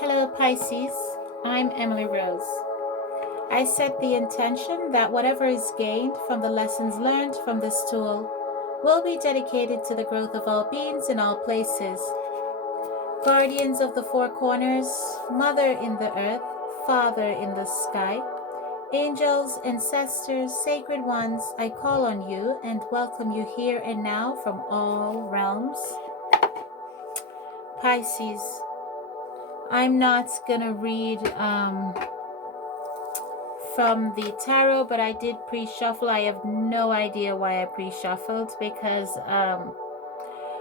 Hello Pisces, I'm Emily Rose. I set the intention that whatever is gained from the lessons learned from this tool will be dedicated to the growth of all beings in all places. Guardians of the four corners, Mother in the earth, Father in the sky, angels, ancestors, sacred ones, I call on you and welcome you here and now from all realms. Pisces, I'm not gonna read from the tarot, but I did pre-shuffle. I have no idea why I pre-shuffled because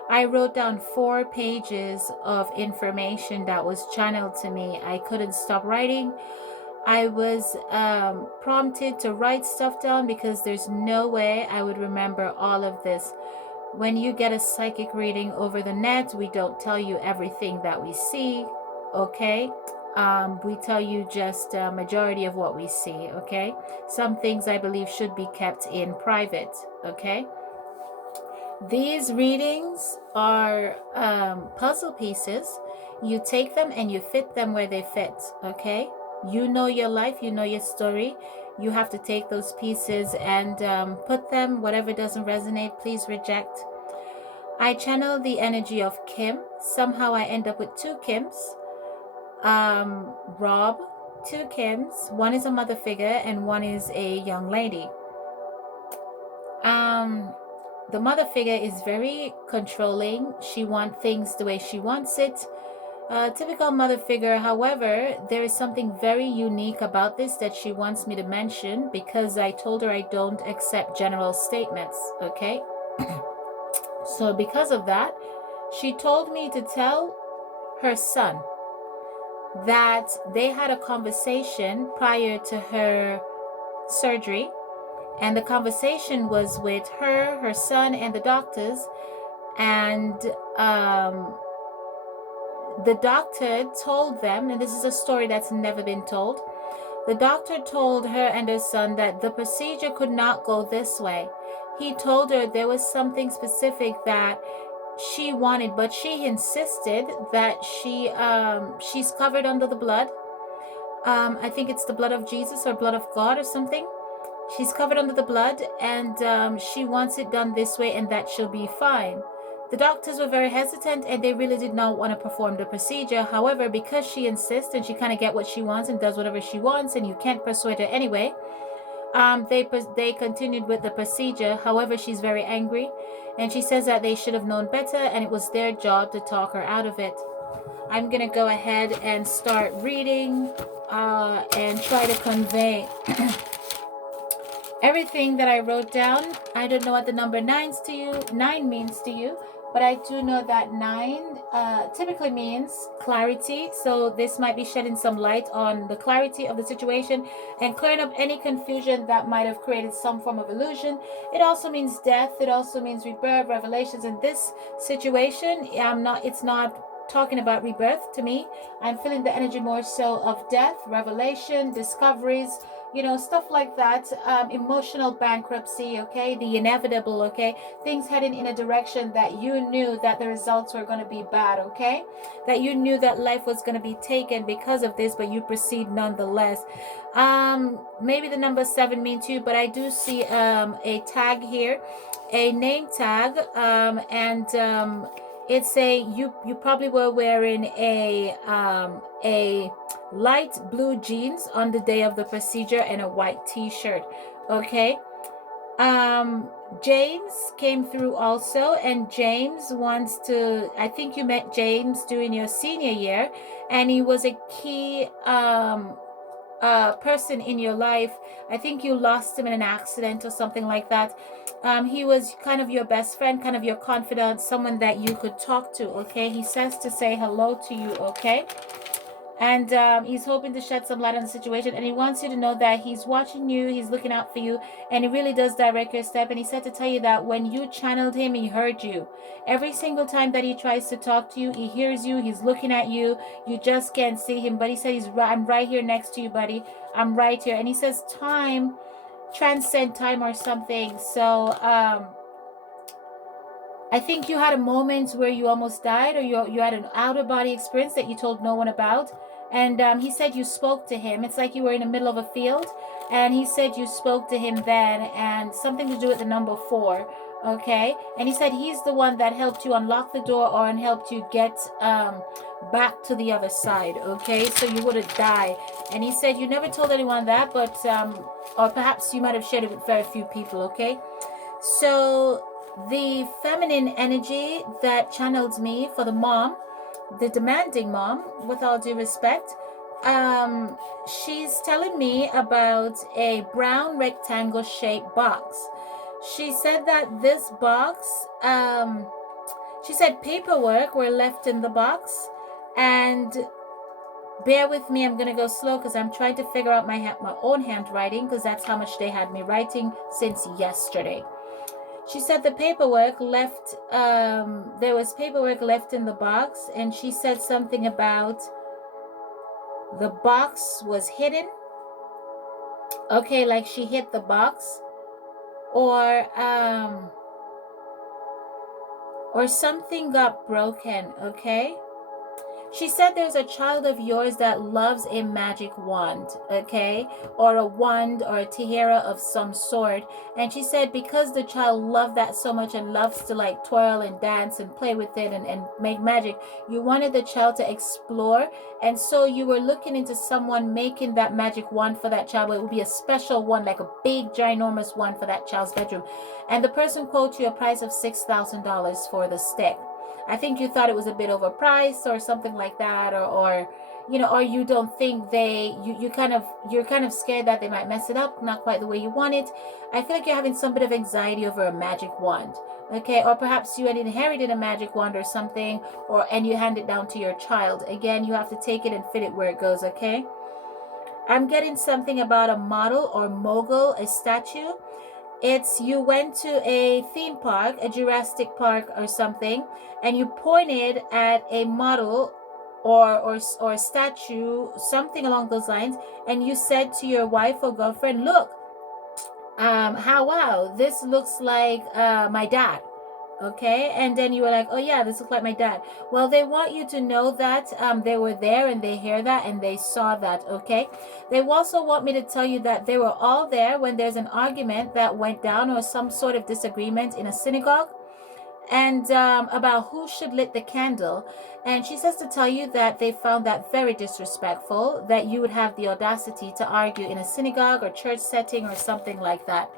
I wrote down 4 pages of information that was channeled to me. I couldn't stop writing. I was prompted to write stuff down because there's no way I would remember all of this. When you get a psychic reading over the net, we don't tell you everything that we see, okay? We tell you just a majority of what we see, okay? Some things I believe should be kept in private, okay? These readings are puzzle pieces. You take them and you fit them where they fit, okay? You know your life, you know your story. You have to take those pieces and put them, whatever doesn't resonate, please reject. I channel the energy of Kim. Somehow I end up with 2 Kims. Rob, 2 Kims. One is a mother figure and one is a young lady. The mother figure is very controlling. She wants things the way she wants it. Typical mother figure. However, there is something very unique about this that she wants me to mention because I told her I don't accept general statements, okay? So because of that, she told me to tell her son that they had a conversation prior to her surgery, and the conversation was with her son, and the doctors, and the doctor told them, and this is a story that's never been told, the doctor told her and her son that the procedure could not go this way. He told her there was something specific that she wanted, but she insisted that she's covered under the blood. I think it's the blood of Jesus or blood of God or something. She's covered under the blood, and she wants it done this way, and that she'll be fine. The doctors were very hesitant, and they really did not want to perform the procedure. However, because she insists and she kind of gets what she wants and does whatever she wants, and you can't persuade her anyway, they continued with the procedure. However, she's very angry, and she says that they should have known better, and it was their job to talk her out of it. I'm gonna go ahead and start reading and try to convey everything that I wrote down. I don't know what the number 9 means to you, but I do know that 9 typically means clarity. So this might be shedding some light on the clarity of the situation and clearing up any confusion that might have created some form of illusion. It also means death. It also means rebirth, revelations. In this situation, it's not talking about rebirth to me. I'm feeling the energy more so of death, revelation, discoveries, stuff like that. Emotional bankruptcy, okay, the inevitable, okay, things heading in a direction that you knew that the results were going to be bad, okay, that you knew that life was going to be taken because of this, but you proceed nonetheless. Maybe the number 7 means to you, but I do see a tag here, a name tag, and it's you probably were wearing a light blue jeans on the day of the procedure and a white t-shirt, okay? James came through also, and James wants to, I think you met James during your senior year, and he was a key person in your life. I think you lost him in an accident or something like that. He was kind of your best friend, kind of your confidant, someone that you could talk to, okay? He says to say hello to you, okay? And he's hoping to shed some light on the situation, and he wants you to know that he's watching you, he's looking out for you, and he really does direct your step. And he said to tell you that when you channeled him, he heard you. Every single time that he tries to talk to you, he hears you, he's looking at you, you just can't see him, but he said, I'm right here next to you, buddy, I'm right here. And he says time, transcend time or something. So I think you had a moment where you almost died, or you had an out-of-body experience that you told no one about. And he said you spoke to him. It's like you were in the middle of a field, and he said you spoke to him then, and something to do with the number 4. Okay, and he said he's the one that helped you unlock the door, or helped you get back to the other side. Okay, so you wouldn't die. And he said you never told anyone that, but or perhaps you might have shared it with very few people. Okay, so the feminine energy that channeled me for the mom, the demanding mom, with all due respect, she's telling me about a brown rectangle shaped box. She said that this box, she said paperwork were left in the box, and bear with me, I'm gonna go slow because I'm trying to figure out my own handwriting, because that's how much they had me writing since yesterday. She said the paperwork left, there was paperwork left in the box, and she said something about the box was hidden. Okay, like she hit the box, or something got broken. Okay. She said there's a child of yours that loves a magic wand, okay? Or a wand or a tiara of some sort. And she said because the child loved that so much and loves to like twirl and dance and play with it and make magic, you wanted the child to explore. And so you were looking into someone making that magic wand for that child. It would be a special one, like a big, ginormous one for that child's bedroom. And the person quoted you a price of $6,000 for the stick. I think you thought it was a bit overpriced or something like that, or you know, or you don't think you're kind of scared that they might mess it up, not quite the way you want it. I feel like you're having some bit of anxiety over a magic wand, okay? Or perhaps you had inherited a magic wand or something, and you hand it down to your child. Again, you have to take it and fit it where it goes, okay? I'm getting something about a model or mogul, a statue. It's you went to a theme park, a Jurassic Park or something, and you pointed at a model or a statue, something along those lines, and you said to your wife or girlfriend, look, wow, this looks like my dad. Okay, and then you were like, oh yeah, this looks like my dad. Well, they want you to know that they were there and they hear that and they saw that. Okay, they also want me to tell you that they were all there when there's an argument that went down or some sort of disagreement in a synagogue, and about who should lit the candle. And she says to tell you that they found that very disrespectful, that you would have the audacity to argue in a synagogue or church setting or something like that.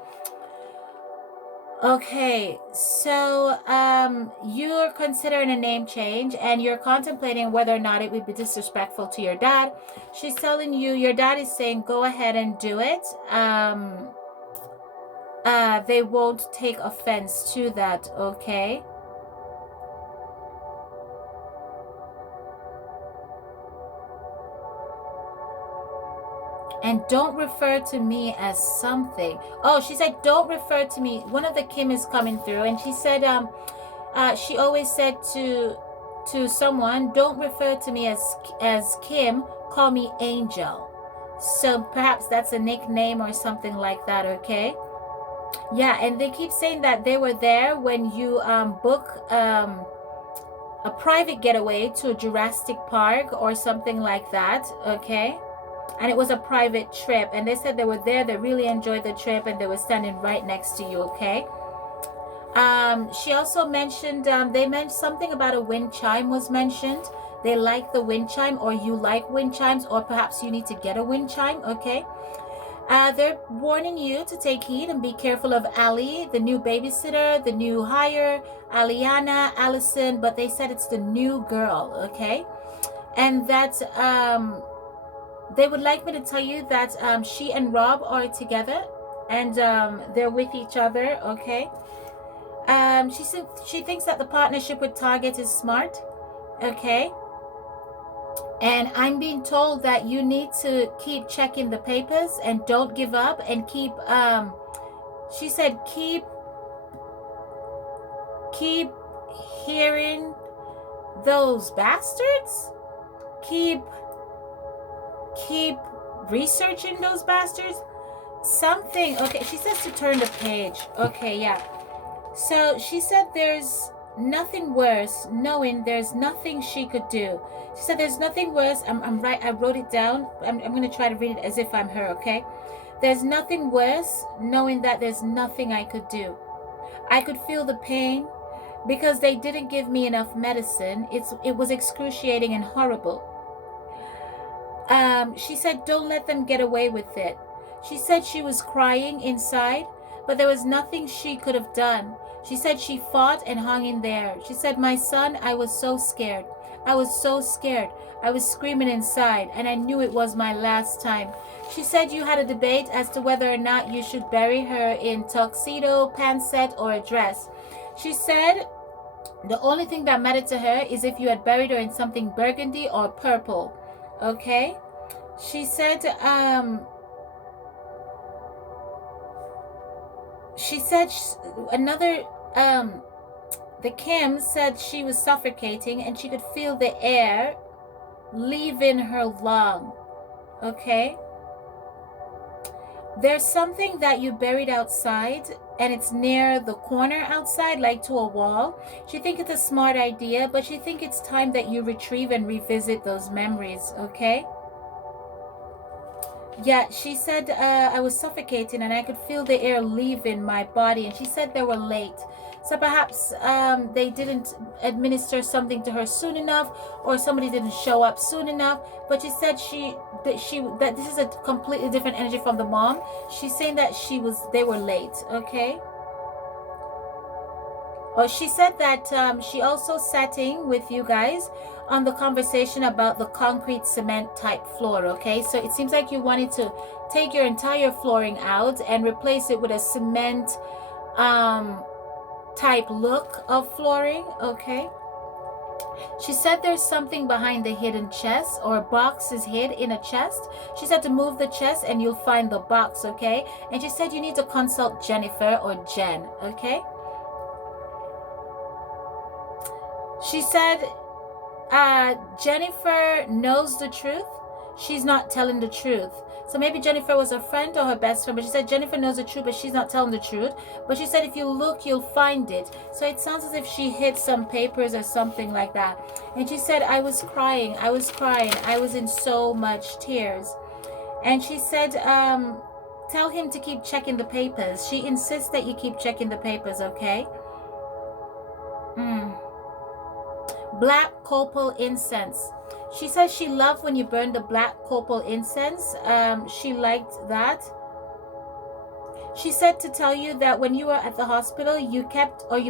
Okay, so you're considering a name change and you're contemplating whether or not it would be disrespectful to your dad. She's telling you, your dad is saying, go ahead and do it. They won't take offense to that, okay? And don't refer to me as something. Oh, she said, don't refer to me. One of the Kim is coming through, and she said, she always said to someone, don't refer to me as Kim, call me Angel. So perhaps that's a nickname or something like that, okay? Yeah, and they keep saying that they were there when you book a private getaway to a Jurassic Park or something like that, okay? And it was a private trip, and they said they were there, they really enjoyed the trip, and they were standing right next to you, okay? She also mentioned, they mentioned something about a wind chime was mentioned. They like the wind chime, or you like wind chimes, or perhaps you need to get a wind chime, okay? They're warning you to take heed and be careful of Ali, the new babysitter, the new hire, Aliana, Allison, but they said it's the new girl, okay? And that, they would like me to tell you that she and Rob are together, and they're with each other, okay? She thinks that the partnership with Target is smart, okay? And I'm being told that you need to keep checking the papers and don't give up, and keep, she said, keep hearing those bastards, keep researching those bastards, something. Okay, she says to turn the page. Okay, yeah. So she said there's nothing worse, knowing there's nothing she could do. She said there's nothing worse. I'm right. I wrote it down. I'm going to try to read it as if I'm her, okay? There's nothing worse knowing that there's nothing I could do. I could feel the pain because they didn't give me enough medicine. It was excruciating and horrible. She said, don't let them get away with it. She said she was crying inside, but there was nothing she could have done. She said she fought and hung in there. She said, my son, I was so scared. I was so scared. I was screaming inside, and I knew it was my last time. She said you had a debate as to whether or not you should bury her in tuxedo, pantset, or a dress. She said the only thing that mattered to her is if you had buried her in something burgundy or purple. Okay? She said, another, the Kim said she was suffocating and she could feel the air leaving her lung. Okay? There's something that you buried outside and it's near the corner outside, like to a wall. She thinks it's a smart idea, but she thinks it's time that you retrieve and revisit those memories, okay? Yeah, she said I was suffocating and I could feel the air leaving my body, and she said they were late. So perhaps they didn't administer something to her soon enough, or somebody didn't show up soon enough. But she said that this is a completely different energy from the mom. She's saying that they were late, okay? Oh, she said that she also sat in with you guys on the conversation about the concrete cement type floor, okay? So it seems like you wanted to take your entire flooring out and replace it with a cement type look of flooring, okay? She said there's something behind the hidden chest, or a box is hid in a chest. She said to move the chest and you'll find the box, okay? And she said you need to consult Jennifer or Jen, okay? She said Jennifer knows the truth. She's not telling the truth. So maybe Jennifer was a friend or her best friend, but she said Jennifer knows the truth, but she's not telling the truth. But she said if you look, you'll find it. So it sounds as if she hid some papers or something like that. And she said, I was crying. I was in so much tears. And she said, tell him to keep checking the papers. She insists that you keep checking the papers, okay? Black copal incense. She says she loved when you burned the black copal incense. She liked that. She said to tell you that when you were at the hospital, you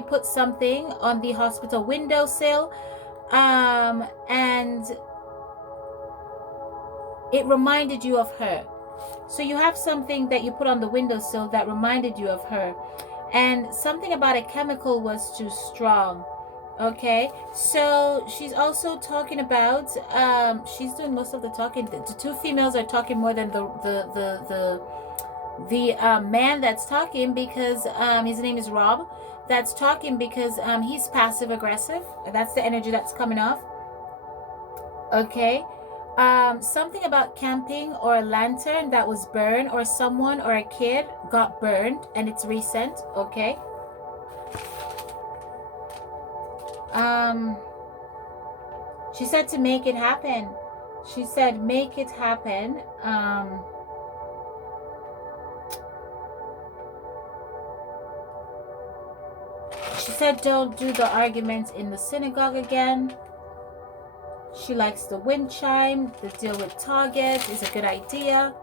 put something on the hospital windowsill, and it reminded you of her. So you have something that you put on the windowsill that reminded you of her, and something about a chemical was too strong. Okay, so she's also talking about she's doing most of the talking. The two females are talking more than the man that's talking, because his name is Rob, that's talking because he's passive aggressive. That's the energy that's coming off. Okay, something about camping or a lantern that was burned, or someone or a kid got burned and it's recent. Okay. She said to make it happen. She said make it happen. She said don't do the arguments in the synagogue again. She likes the wind chime. The deal with Target is a good idea.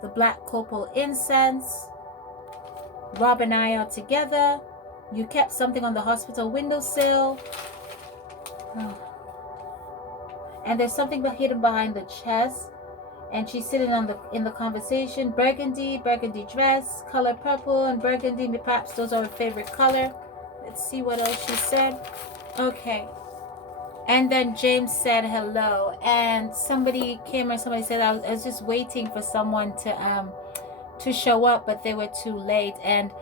The black copal incense. Rob and I are together. You kept something on the hospital windowsill. And there's something hidden behind the chest. And she's sitting in the conversation. Burgundy dress, color purple and burgundy. Perhaps those are her favorite color. Let's see what else she said. Okay. And then James said hello. And somebody came, or somebody said I was just waiting for someone to show up, but they were too late. And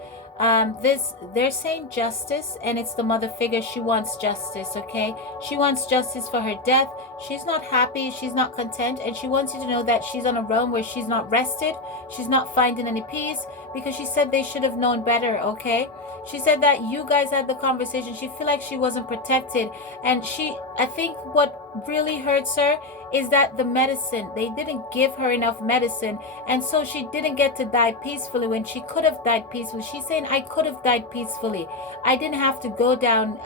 They're saying justice, and it's the mother figure. She wants justice, okay? She wants justice for her death. She's not happy, she's not content, and she wants you to know that she's on a realm where she's not rested, she's not finding any peace, because she said they should have known better, okay? She said that you guys had the conversation. She feel like she wasn't protected, and I think what really hurts her is that the medicine, they didn't give her enough medicine, and so she didn't get to die peacefully when she could have died peacefully. She's saying, I could have died peacefully. I didn't have to go down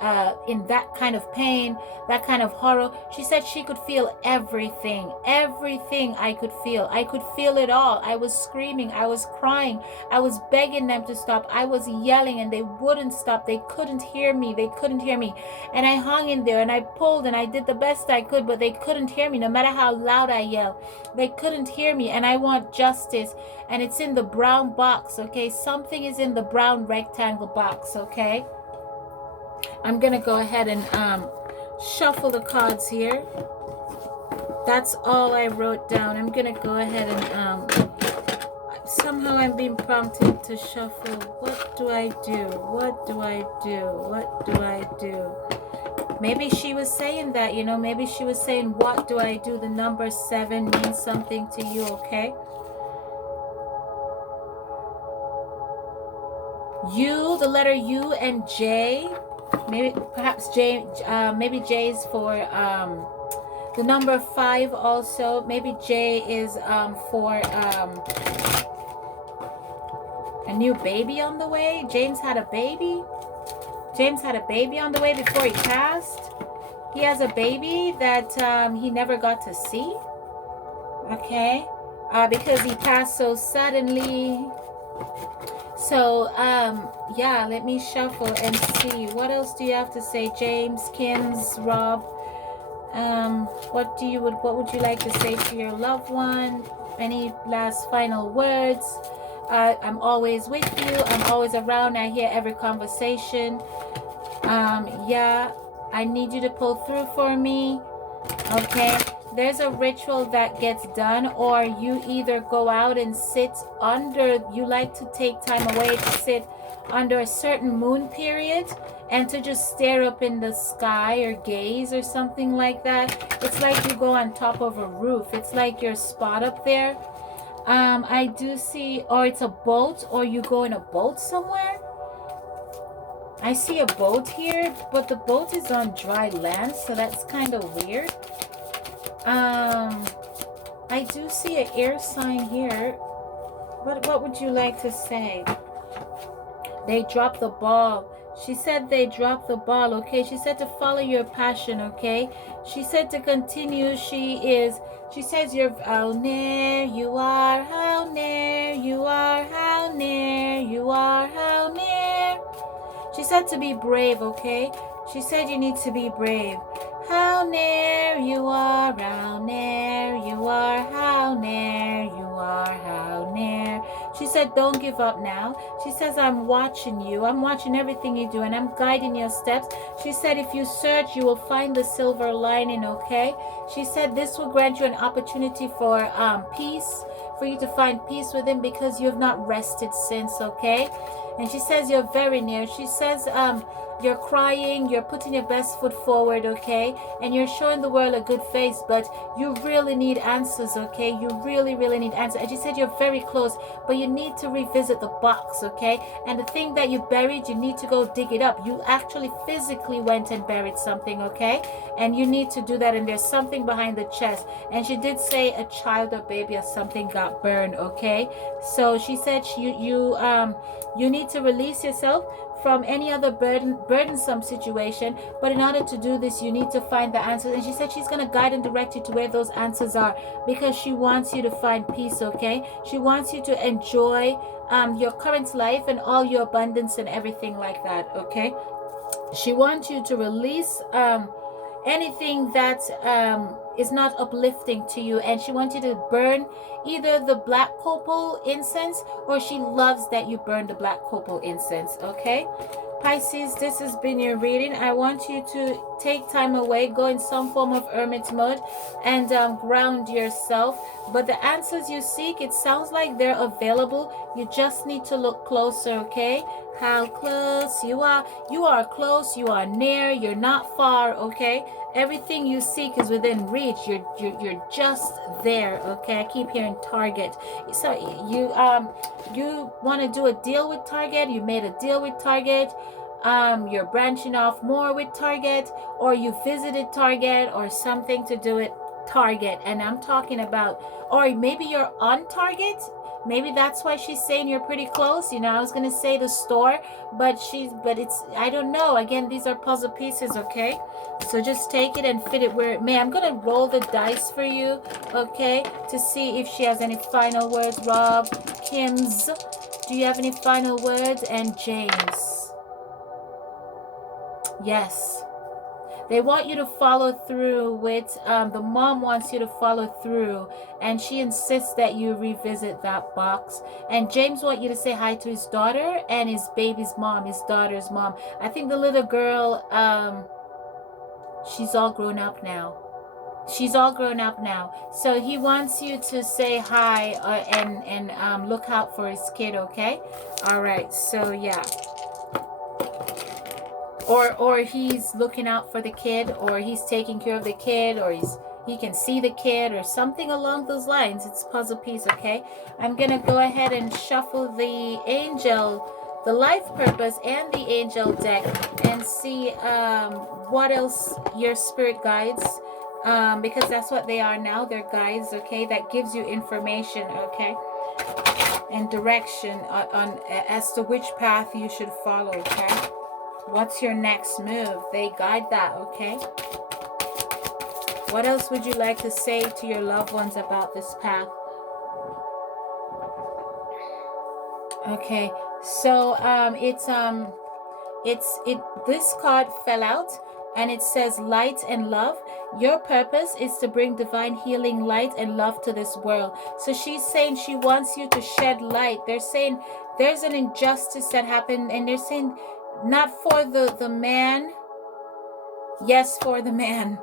in that kind of pain, that kind of horror. She said she could feel everything I could feel. I could feel it all. I was screaming, I was crying, I was begging them to stop, I was yelling, and they wouldn't stop. They couldn't hear me, and I hung in there, and I pulled, and I did the best I could, but they couldn't hear me. No matter how loud I yelled, they couldn't hear me. And I want justice, and it's in the brown box, okay? Something is in the brown rectangle box, okay? I'm gonna go ahead and shuffle the cards here. That's all I wrote down. I'm gonna go ahead and somehow I'm being prompted to shuffle. What do I do? What do I do? What do I do? Maybe she was saying that, you know, maybe she was saying, what do I do? The number 7 means something to you, okay? U, the letter U and J. Maybe perhaps J, maybe J is for the number 5 also. Maybe J is for a new baby on the way. James had a baby. James had a baby on the way before he passed. He has a baby that he never got to see. Okay. Because he passed so suddenly. So, yeah, let me shuffle and see. What else do you have to say, James, Kins, Rob? What would you like to say to your loved one? Any last final words? I'm always with you. I'm always around. I hear every conversation. Yeah, I need you to pull through for me. Okay, there's a ritual that gets done, or you either go out and sit under, you like to take time away to sit under a certain moon period and to just stare up in the sky or gaze or something like that. It's like you go on top of a roof. It's like your spot up there. I do see, or it's a boat, or you go in a boat somewhere. I see a boat here, but the boat is on dry land, so that's kind of weird. I do see an air sign here. What would you like to say? They dropped the ball. She said they dropped the ball, okay? She said to follow your passion, okay? She said to continue. She says you're how near you are, how near you are, how near you are, how near. She said to be brave, okay? She said you need to be brave. How near you are, how near you are, how near you are, how near. She said don't give up now. She says I'm watching you. I'm watching everything you do, and I'm guiding your steps. She said if you search, you will find the silver lining, okay? She said this will grant you an opportunity for peace, for you to find peace with him, because you have not rested since, okay? And she says you're very near. She says you're crying, you're putting your best foot forward, okay? And you're showing the world a good face, but you really need answers, okay? You really, really need answers. And she said you're very close, but you need to revisit the box, okay? And the thing that you buried, you need to go dig it up. You actually physically went and buried something, okay? And you need to do that, and there's something behind the chest. And she did say a child or baby or something got burned, okay? So she said you need to release yourself from any other burdensome situation, but in order to do this, you need to find the answers. And she said she's going to guide and direct you to where those answers are, because she wants you to find peace, okay? She wants you to enjoy your current life and all your abundance and everything like that, okay? She wants you to release anything that is not uplifting to you, and she wants you to burn either the black copal incense, or she loves that you burn the black copal incense, okay? Pisces, this has been your reading. I want you to take time away, go in some form of hermit mode, and ground yourself. But the answers you seek, it sounds like they're available. You just need to look closer, okay? How close you are. You are close, you are near, you're not far, okay? Everything you seek is within reach. You're just there, okay? I keep hearing target. So you want to do a deal with Target, you made a deal with Target, you're branching off more with Target, or you visited Target, or something to do with Target. And I'm talking about, or maybe you're on Target. Maybe that's why she's saying you're pretty close. You know, I was gonna say the store, but it's, I don't know. Again, these are puzzle pieces, okay? So just take it and fit it where it may. I'm gonna roll the dice for you, okay, to see if she has any final words. Rob, Kim's, do you have any final words? And James, yes. They want you to follow through with, the mom wants you to follow through, and she insists that you revisit that box. And James wants you to say hi to his daughter and his baby's mom, his daughter's mom. I think the little girl, she's all grown up now. She's all grown up now. So he wants you to say hi, and look out for his kid, okay? All right, so yeah. Or he's looking out for the kid, or he's taking care of the kid, or he can see the kid, or something along those lines. It's a puzzle piece, okay? I'm gonna go ahead and shuffle the angel, the life purpose, and the angel deck, and see what else your spirit guides, because that's what they are now. They're guides, okay? That gives you information, okay, and direction on as to which path you should follow, okay? What's your next move? They guide that, okay? What else would you like to say to your loved ones about this path? Okay, so this card fell out, and it says light and love. Your purpose is to bring divine healing, light and love to this world. So she's saying she wants you to shed light. They're saying there's an injustice that happened, and they're saying not for the man, yes, for the man,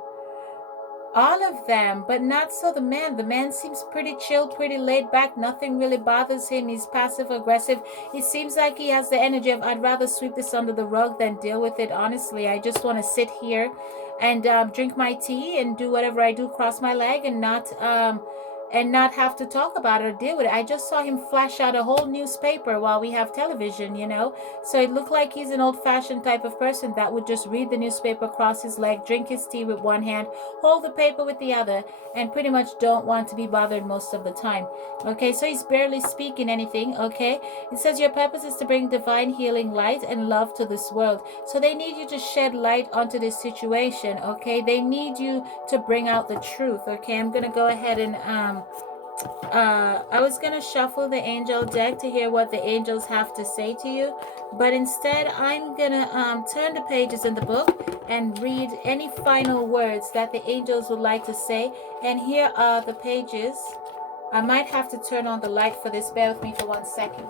all of them, but not so the man. The man seems pretty chill, pretty laid back. Nothing really bothers him. He's passive aggressive. It seems like he has the energy of, I'd rather sweep this under the rug than deal with it. Honestly, I just want to sit here and drink my tea and do whatever I do, cross my leg, and not have to talk about it or deal with it. I just saw him flash out a whole newspaper while we have television, you know. So it looked like he's an old-fashioned type of person that would just read the newspaper, cross his leg, drink his tea with one hand, hold the paper with the other, and pretty much don't want to be bothered most of the time. Okay, so he's barely speaking anything, okay? It says your purpose is to bring divine healing, light, and love to this world. So they need you to shed light onto this situation, okay? They need you to bring out the truth, okay? I'm going to go ahead and I was gonna shuffle the angel deck to hear what the angels have to say to you, but instead I'm gonna turn the pages in the book and read any final words that the angels would like to say. And here are the pages. I might have to turn on the light for this. Bear with me for 1 second.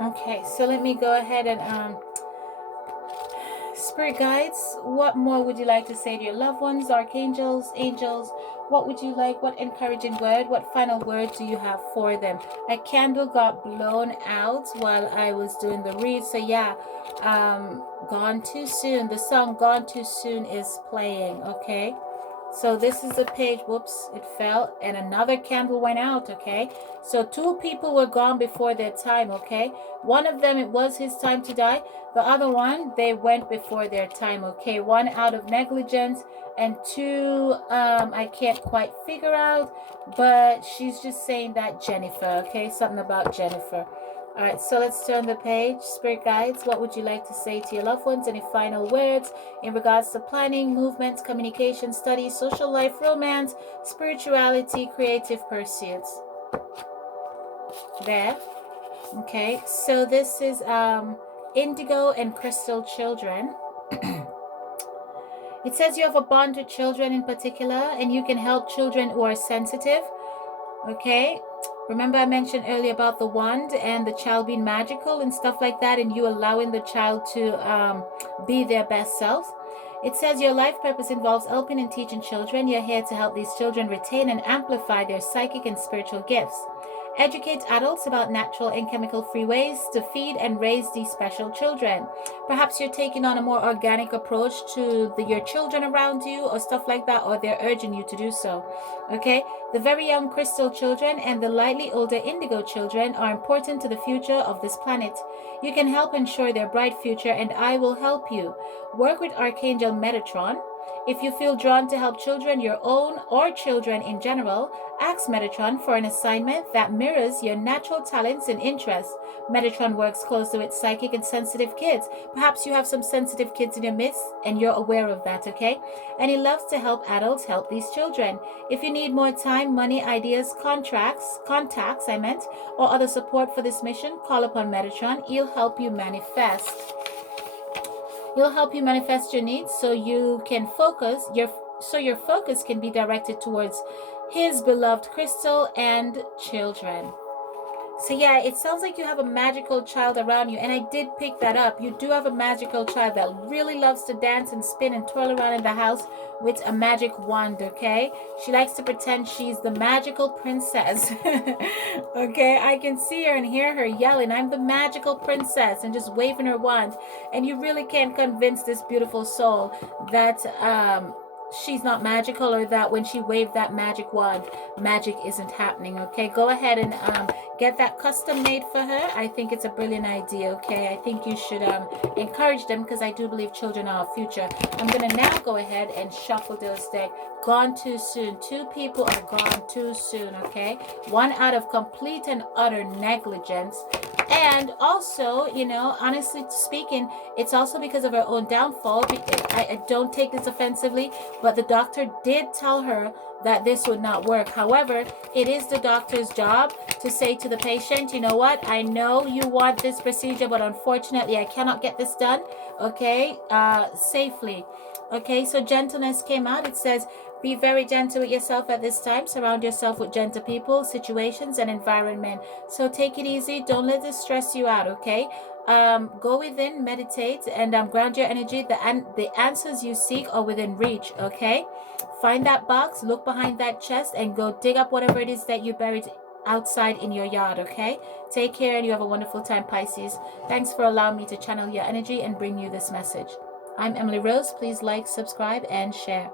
Okay, so let me go ahead and Spirit guides, what more would you like to say to your loved ones, archangels, angels? What would you like? What encouraging word? What final word do you have for them? A candle got blown out while I was doing the read. So yeah, Gone Too Soon. The song Gone Too Soon is playing, okay? So this is the page, whoops, it fell, and another candle went out, okay? So 2 people were gone before their time, okay? One of them, it was his time to die. The other one, they went before their time, okay? 1 out of negligence, and 2, I can't quite figure out, but she's just saying that Jennifer, okay? Something about Jennifer. All right, so let's turn the page. Spirit guides, what would you like to say to your loved ones? Any final words in regards to planning, movements, communication, studies, social life, romance, spirituality, creative pursuits? There. Okay, so this is Indigo and Crystal Children. It says you have a bond with children in particular, and you can help children who are sensitive. Okay, Remember I mentioned earlier about the wand and the child being magical and stuff like that, and you allowing the child to be their best self. It says your life purpose involves helping and teaching children. You're here to help these children retain and amplify their psychic and spiritual gifts. Educate adults about natural and chemical-free ways to feed and raise these special children. Perhaps you're taking on a more organic approach to your children around you or stuff like that, or they're urging you to do so. Okay? The very young crystal children and the lightly older indigo children are important to the future of this planet. You can help ensure their bright future, and I will help you. Work with Archangel Metatron. If you feel drawn to help children your own or children in general, ask Metatron for an assignment that mirrors your natural talents and interests. Metatron works closely with psychic and sensitive kids. Perhaps you have some sensitive kids in your midst and you're aware of that, okay? And he loves to help adults help these children. If you need more time, money, ideas, contacts, or other support for this mission, call upon Metatron. He'll help you manifest. He'll help you manifest your needs so you can focus your focus can be directed towards his beloved crystal and children. So yeah, it sounds like you have a magical child around you, and I did pick that up. You do have a magical child that really loves to dance and spin and twirl around in the house with a magic wand, okay? She likes to pretend she's the magical princess. Okay, I can see her and hear her yelling, "I'm the magical princess," and just waving her wand. And you really can't convince this beautiful soul that she's not magical, or that when she waved that magic wand, magic isn't happening. Okay, go ahead and get that custom made for her. I think it's a brilliant idea. Okay, I think you should encourage them, because I do believe children are our future. I'm gonna now go ahead and shuffle this deck. Gone too soon. 2 people are gone too soon. Okay, 1 out of complete and utter negligence. And also, you know, honestly speaking, it's also because of her own downfall. I don't take this offensively, but the doctor did tell her that this would not work. However, it is the doctor's job to say to the patient, you know what, I know you want this procedure, but unfortunately I cannot get this done, okay, safely. Okay, so gentleness came out. It says, be very gentle with yourself at this time. Surround yourself with gentle people, situations, and environment. So take it easy. Don't let this stress you out, okay? Go within, meditate, and ground your energy. The answers you seek are within reach, okay? Find that box, look behind that chest, and go dig up whatever it is that you buried outside in your yard, okay? Take care, and you have a wonderful time, Pisces. Thanks for allowing me to channel your energy and bring you this message. I'm Emily Rose. Please like, subscribe, and share.